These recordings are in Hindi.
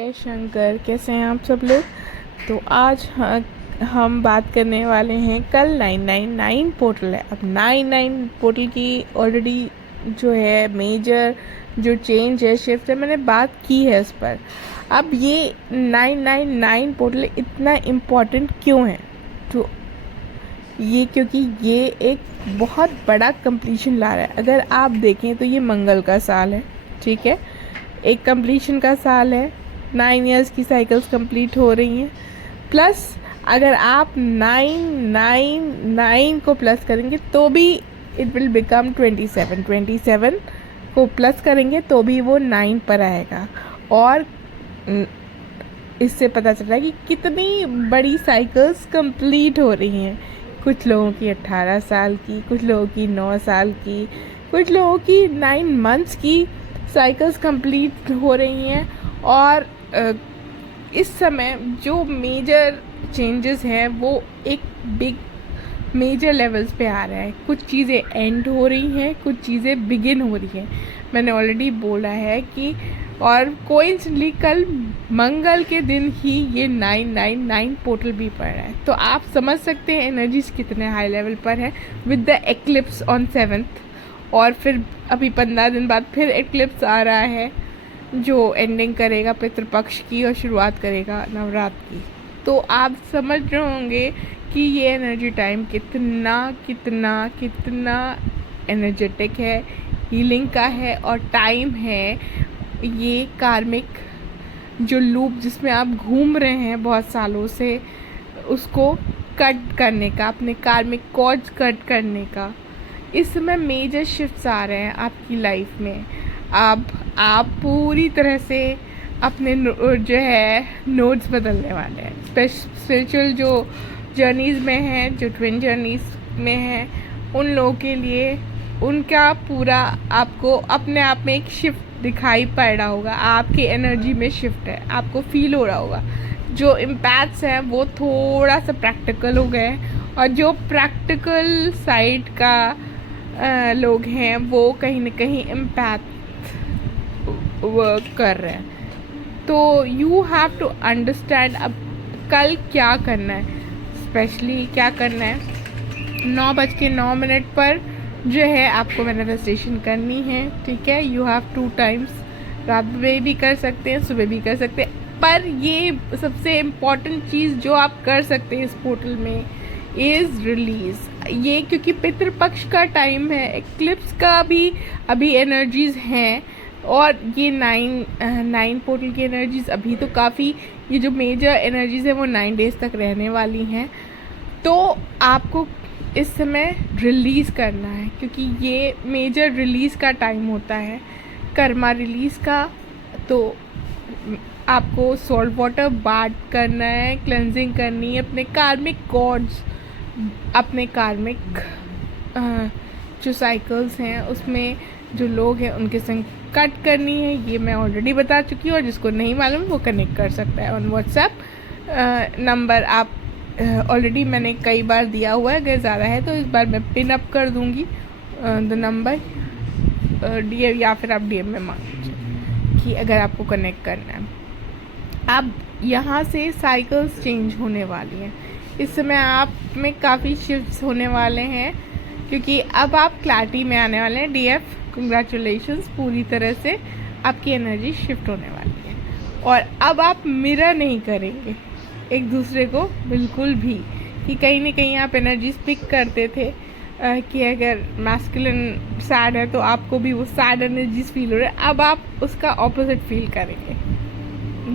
जय शंकर, कैसे हैं आप सब लोग। तो आज हम बात करने वाले हैं, कल 999 पोर्टल है। अब 99 पोर्टल की ऑलरेडी जो है मेजर जो चेंज है, शिफ्ट है, मैंने बात की है उस पर। अब ये 999 पोर्टल इतना इम्पोर्टेंट क्यों है, तो ये क्योंकि ये एक बहुत बड़ा कंप्लीशन ला रहा है। अगर आप देखें तो ये मंगल का साल है, ठीक है, एक कंप्लीशन का साल है। 9 इयर्स की साइकिल्स कंप्लीट हो रही हैं। प्लस अगर आप 999 को प्लस करेंगे तो भी इट विल बिकम 27 को प्लस करेंगे तो भी वो 9 पर आएगा। और इससे पता चल रहा है कि कितनी बड़ी साइकिल्स कंप्लीट हो रही हैं। कुछ लोगों की 18 साल की, कुछ लोगों की 9 साल की, कुछ लोगों की 9 मंथ्स की साइकिल्स कंप्लीट हो रही हैं। और इस समय जो मेजर चेंजेस हैं वो एक बिग मेजर लेवल्स पे आ रहा है। कुछ चीज़ें एंड हो रही हैं, कुछ चीज़ें बिगिन हो रही हैं। मैंने ऑलरेडी बोला है कि और कोइंसिडेंटली कल मंगल के दिन ही ये 999 पोर्टल भी पड़ रहा है। तो आप समझ सकते हैं एनर्जीज कितने हाई लेवल पर है with the eclipse on 7th। और फिर अभी 15 दिन बाद फिर एक्लिप्स आ रहा है जो एंडिंग करेगा पितृपक्ष की और शुरुआत करेगा नवरात्र की। तो आप समझ रहे होंगे कि ये एनर्जी टाइम कितना कितना कितना एनर्जेटिक है, हीलिंग का है। और टाइम है ये कार्मिक जो लूप जिसमें आप घूम रहे हैं बहुत सालों से, उसको कट करने का, अपने कार्मिक कॉर्ड्स कट करने का। इस समय मेजर शिफ्ट्स आ रहे हैं आपकी लाइफ में। अब आप पूरी तरह से अपने जो है नोड्स बदलने वाले हैं। स्पिरिचुअल जो जर्नीज़ में हैं, जो ट्विन जर्नीज़ में हैं, उन लोगों के लिए उनका पूरा आपको अपने आप में एक शिफ्ट दिखाई पड़ रहा होगा। आपकी एनर्जी में शिफ्ट है, आपको फील हो रहा होगा। जो इम्पैक्ट्स हैं वो थोड़ा सा प्रैक्टिकल हो गए हैं, और जो प्रैक्टिकल साइड का लोग हैं वो कहीं ना कहीं इम्पैक्ट वर्क कर रहे हैं। तो यू हैव टू अंडरस्टैंड अब कल क्या करना है। स्पेशली क्या करना है, 9:09 पर जो है आपको मैनिफेस्टेशन करनी है, ठीक है। यू हैव 2 टाइम्स, रात में भी कर सकते हैं, सुबह भी कर सकते हैं। पर ये सबसे इम्पॉर्टेंट चीज़ जो आप कर सकते हैं इस पोर्टल में इज़ रिलीज़। ये क्योंकि पितृपक्ष का टाइम है, एक्लिप्स का भी अभी एनर्जीज़ हैं। और ये 9 पोर्टल की एनर्जीज़ अभी तो काफ़ी, ये जो मेजर एनर्जीज़ है वो 9 डेज़ तक रहने वाली हैं। तो आपको इस समय रिलीज़ करना है, क्योंकि ये मेजर रिलीज़ का टाइम होता है, कर्मा रिलीज़ का। तो आपको सॉल्ट वाटर बाथ करना है, क्लेंजिंग करनी है, अपने कार्मिक कॉर्ड्स, अपने कार्मिक जो साइकिल्स हैं उसमें जो लोग हैं उनके संग कट करनी है। ये मैं ऑलरेडी बता चुकी हूँ, और जिसको नहीं मालूम वो कनेक्ट कर सकता है ऑन व्हाट्सएप नंबर। आप ऑलरेडी मैंने कई बार दिया हुआ है, अगर ज़्यादा है तो इस बार मैं पिन अप कर दूँगी द नंबर DM, या फिर आप DM में मांग लीजिए कि अगर आपको कनेक्ट करना है। अब यहाँ से साइकिल्स चेंज होने वाली हैं। इस समय आप में काफ़ी शिफ्ट्स होने वाले हैं, क्योंकि अब आप क्लैरिटी में आने वाले हैं। DF कंग्रेचुलेशंस, पूरी तरह से आपकी एनर्जी शिफ्ट होने वाली है। और अब आप मिरर नहीं करेंगे एक दूसरे को बिल्कुल भी, कि कहीं ना कहीं आप एनर्जीज पिक करते थे कि अगर मैस्कुलिन सैड है तो आपको भी वो सैड एनर्जीज फील हो रहा है। अब आप उसका ऑपोजिट फील करेंगे।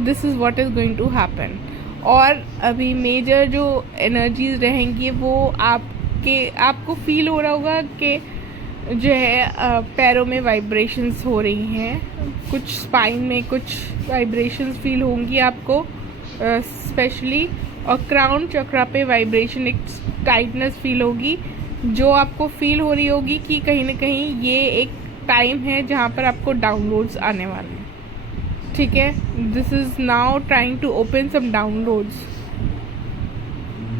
This is what is going to happen. और अभी मेजर जो एनर्जीज रहेंगी वो आपको फील हो रहा होगा कि जो है पैरों में वाइब्रेशंस हो रही हैं, कुछ स्पाइन में कुछ वाइब्रेशंस फील होंगी आपको स्पेशली। और क्राउन चक्रा पे वाइब्रेशन, एक टाइटनेस फील होगी जो आपको फील हो रही होगी कि कहीं ना कहीं ये एक टाइम है जहाँ पर आपको डाउनलोड्स आने वाले हैं, ठीक है। This is now trying to open some downloads.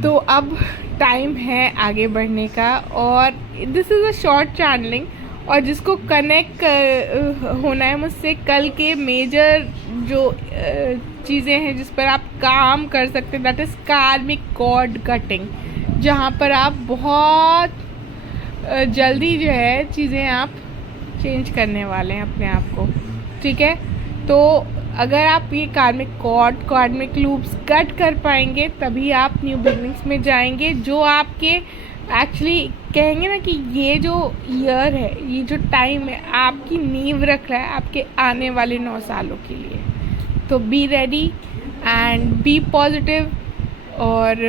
तो अब टाइम है आगे बढ़ने का। और this is a short channeling, और जिसको कनेक्ट होना है मुझसे कल के मेजर जो चीज़ें हैं जिस पर आप काम कर सकते हैं, दैट इज़ कार्मिक कॉर्ड कटिंग, जहाँ पर आप बहुत जल्दी जो है चीज़ें आप चेंज करने वाले हैं अपने आप को, ठीक है। तो अगर आप ये कार्मिक लूप्स कट कर पाएंगे तभी आप न्यू बिगनिंग्स में जाएंगे, जो आपके एक्चुअली कहेंगे ना कि ये जो ईयर है, ये जो टाइम है, आपकी नींव रख रहा है आपके आने वाले 9 सालों के लिए। तो be ready and be positive. और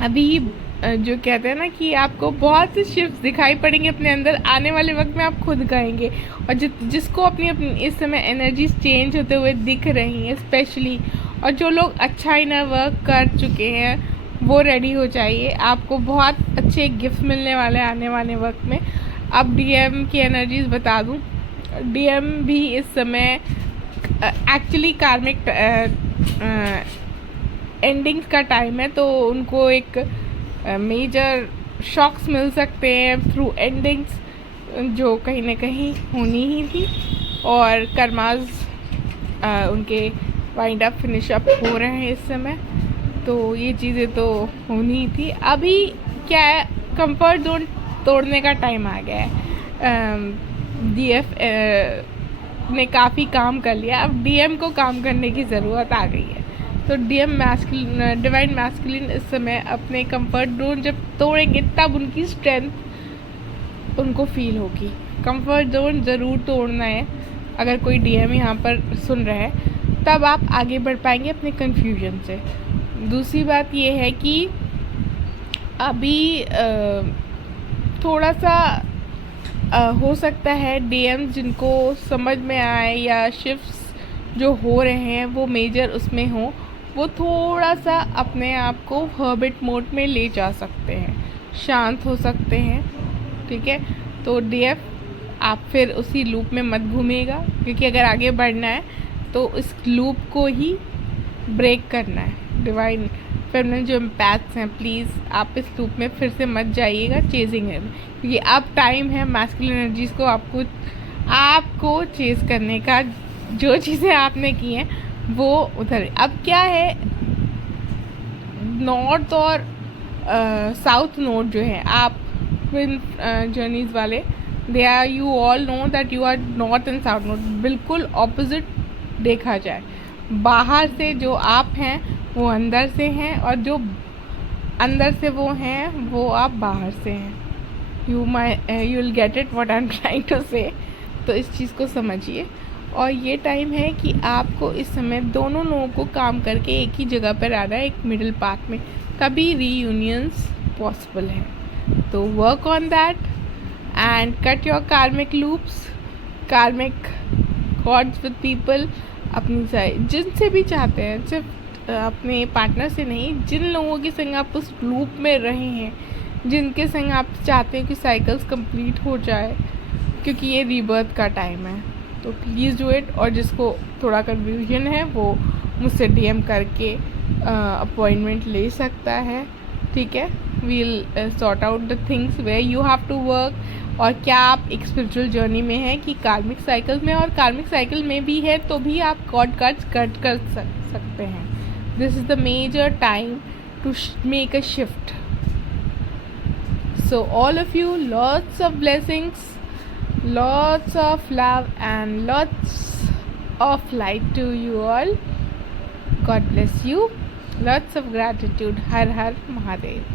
अभी जो कहते हैं ना कि आपको बहुत से शिफ्ट दिखाई पड़ेंगे अपने अंदर, आने वाले वक्त में आप खुद गाएंगे। और जिसको अपनी इस समय एनर्जीज चेंज होते हुए दिख रही हैं स्पेशली, और जो लोग अच्छा इनर वर्क कर चुके हैं वो रेडी हो जाइए, आपको बहुत अच्छे गिफ्ट मिलने वाले हैं आने वाले वक्त में। अब डीएम की एनर्जीज बता दूं, डीएम भी इस समय एक्चुअली कार्मिक एंडिंग्स का टाइम है, तो उनको एक मेजर शॉक्स मिल सकते हैं थ्रू एंडिंग्स, जो कहीं ना कहीं होनी ही थी। और कर्माज उनके वाइंड अप फिनिश अप हो रहे हैं इस समय, तो ये चीज़ें तो होनी ही थी। अभी क्या है, कंफर्ट जोन तोड़ने का टाइम आ गया है। डीएफ ने काफ़ी काम कर लिया, अब डीएम को काम करने की ज़रूरत आ गई है। तो डीएम डिवाइन मैस्कुलिन इस समय अपने कंफर्ट जोन जब तोड़ेंगे तब उनकी स्ट्रेंथ उनको फील होगी। कंफर्ट जोन ज़रूर तोड़ना है, अगर कोई डीएम यहाँ पर सुन रहा है तब आप आगे बढ़ पाएंगे अपने कन्फ्यूजन से। दूसरी बात ये है कि अभी थोड़ा सा हो सकता है डीएम जिनको समझ में आए या शिफ्ट्स जो हो रहे हैं वो मेजर उसमें हो, वो थोड़ा सा अपने आप को हर्बिट मोड में ले जा सकते हैं, शांत हो सकते हैं, ठीक है। तो डीएफ आप फिर उसी लूप में मत घूमिएगा, क्योंकि अगर आगे बढ़ना है तो इस लूप को ही ब्रेक करना है। डिवाइन फेमिनिन जो एम्पैथ्स हैं, प्लीज़ आप इस लूप में फिर से मत जाइएगा चेजिंग है, क्योंकि अब टाइम है मैस्कुलिन एनर्जीज़ को आपको चेज़ करने का। जो चीज़ें आपने की हैं वो उधर। अब क्या है, नॉर्थ और साउथ नोड जो है, आप ट्विन जर्नीज़ वाले, they are, you all know that you are north and south node, बिल्कुल ऑपोजिट देखा जाए। बाहर से जो आप हैं वो अंदर से हैं, और जो अंदर से वो हैं वो आप बाहर से हैं। You will get it what I am trying to say. तो इस चीज़ को समझिए। और ये टाइम है कि आपको इस समय दोनों लोगों को काम करके एक ही जगह पर आना है, एक मिडिल पाथ में, तभी रीयूनियंस पॉसिबल है। तो work on that and cut your कार्मिक लूप्स, कार्मिक कॉर्ड्स विद पीपल, अपनी साइड जिनसे भी चाहते हैं, सिर्फ अपने पार्टनर से नहीं, जिन लोगों के संग आप उस लूप में रहे हैं, जिनके संग आप चाहते हैं कि साइकिल्स कंप्लीट हो जाए, क्योंकि ये रीबर्थ का टाइम है। तो प्लीज़ डू इट। और जिसको थोड़ा कन्फ्यूजन है वो मुझसे डीएम करके अपॉइंटमेंट ले सकता है, ठीक है। We'll sort out the things where you have to work. और क्या आप एक स्पिरिचुअल जर्नी में हैं कि कार्मिक साइकिल में, और कार्मिक साइकिल में भी है तो भी आप कॉर्ड कार्ड्स कट कर सकते हैं। This is the major time to make a shift. So all of you, lots of blessings, lots of love and lots of light to you all. God bless you. Lots of gratitude. Har Har Mahadev.